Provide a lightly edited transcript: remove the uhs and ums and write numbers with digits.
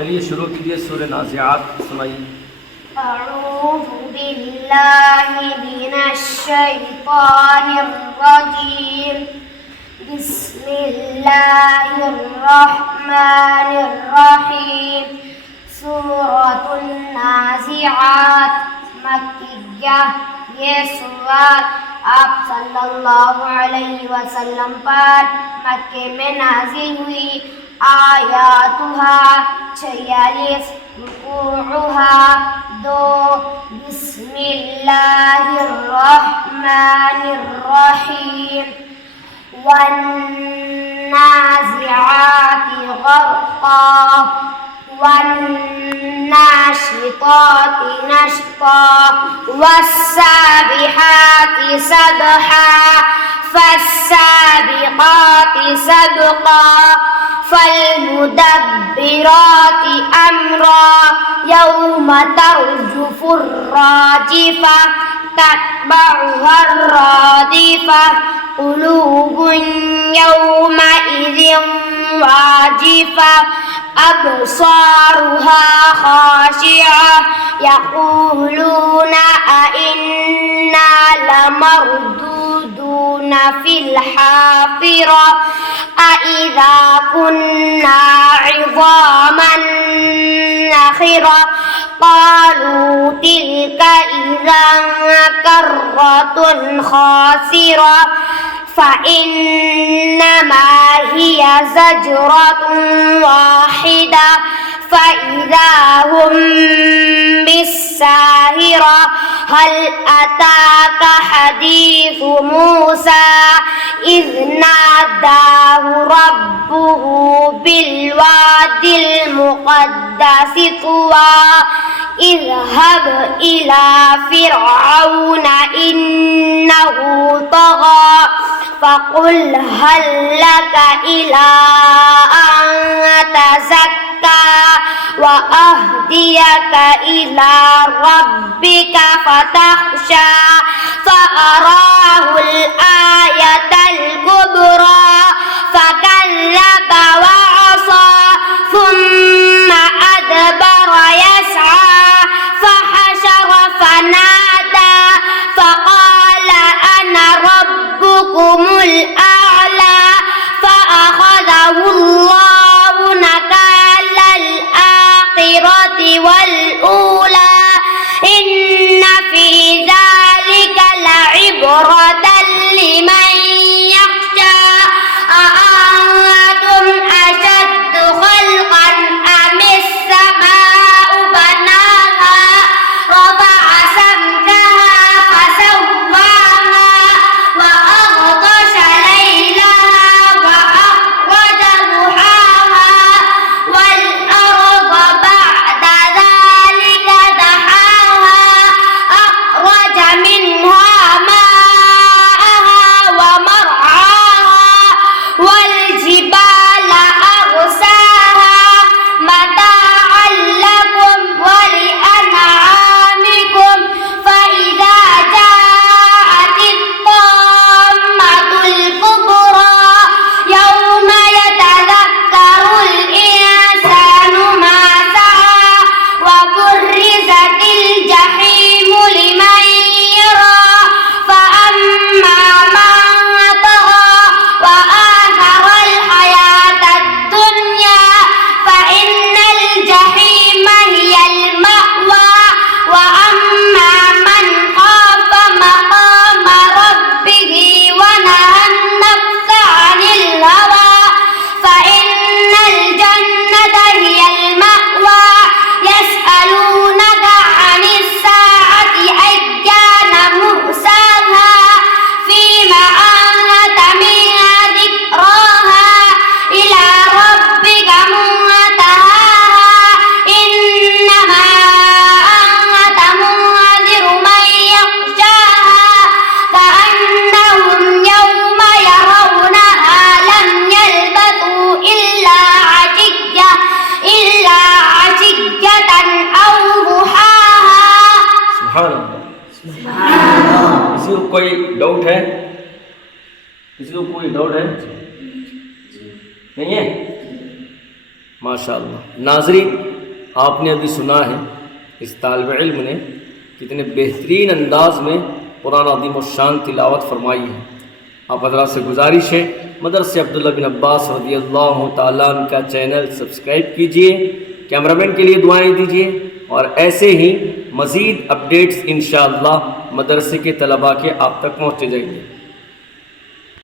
चलिए शुरू कीजिए सूरह नाज़िआत सुनाइए। أعوذ بالله من الشيطان الرجيم بسم الله الرحمن الرحيم سورة النازعات مكية ये सूरत आप सल्लल्लाहु अलैहि वसल्लम पर मक्के में नाजिल हुई। आयातुहा 46 रुकूउहा 2 बिस्मिल्लाहिर्रहमानिर्रहीम वन्नाज़िआति ग़र्क़ा वन्नाशिताति नश्ता वस्साबिहाति सबहा फस्साबिक़ाति सबक़ा فالمدبرات أمرا يوم ترجف الراجفة تتبعها الرادفة قلوب يومئذ واجفة أبصارها خاشعة يقولون أئنا لمردودون في الحافرة أإذا كنا عظاما نخرة قالوا تلك إذا كرة خاسرة فإنما هي زجرة واحدة فإذا هم بالساهرة هل أتاك حديث موسى إذ ناداه ربه بالواد المقدس طوى اذهب إلى فرعون إنه طغى فقل هل لك إلى أن تزكى وأهديك إلى ربك فتخشى فأراه الآية الكبرى فكذب وعصى ثم أدبر يسعى فحشر فنادى فقال أنا ربكم الأعلى فأخذه الله نكال الآخرة والأولى إن في ذلك لعبرة لمن يخشى أأنتم أشد خلقا أم السماء بناها رفع سمكها فسواها وأغطش ليلها وأخرج ضحاها والأرض بعد ذلك دحاها أخرج منها ماءها ومرعاها والجبال أرساها متاعا لكم ولأنعامكم فإذا جاءت الطامة الكبرى يوم يتذكر الإنسان ما سعى وبرزت الجحيم لمن يرى فأما من طغى وآثر الحياة الدنيا فإن الجحيم هي المأوى وأما من خاف مقام ربه ونهى النفس عن الهوى فإن الجنة هي المأوى يسألونك عن الساعة أيان مرساها فيما أنت من ذكراها إلى ربك منتهاها إنما أنت منذر من يخشاها كأنهم يوم يرونها لم يلبثوا إلا عشية أو ضحاها। सुभान अल्लाह। किसी को कोई डाउट है? किसी को कोई डाउट है? नहीं है? माशाअल्लाह। नाज़रीन, आपने अभी सुना है इस तालिब इल्म ने कितने बेहतरीन अंदाज में कुरान अज़ीम व शान तिलावत फरमाई है। आप हज़रात से गुजारिश है मदरसे अब्दुल्ला बिन अब्बास रज़ियल्लाहु ताला अन्हु का चैनल सब्सक्राइब कीजिए, कैमरामैन के लिए दुआएं दीजिए और ऐसे ही मज़ीद अपडेट्स इंशाअल्लाह मदरसे के तलबा के आप तक पहुँचते जाएंगे।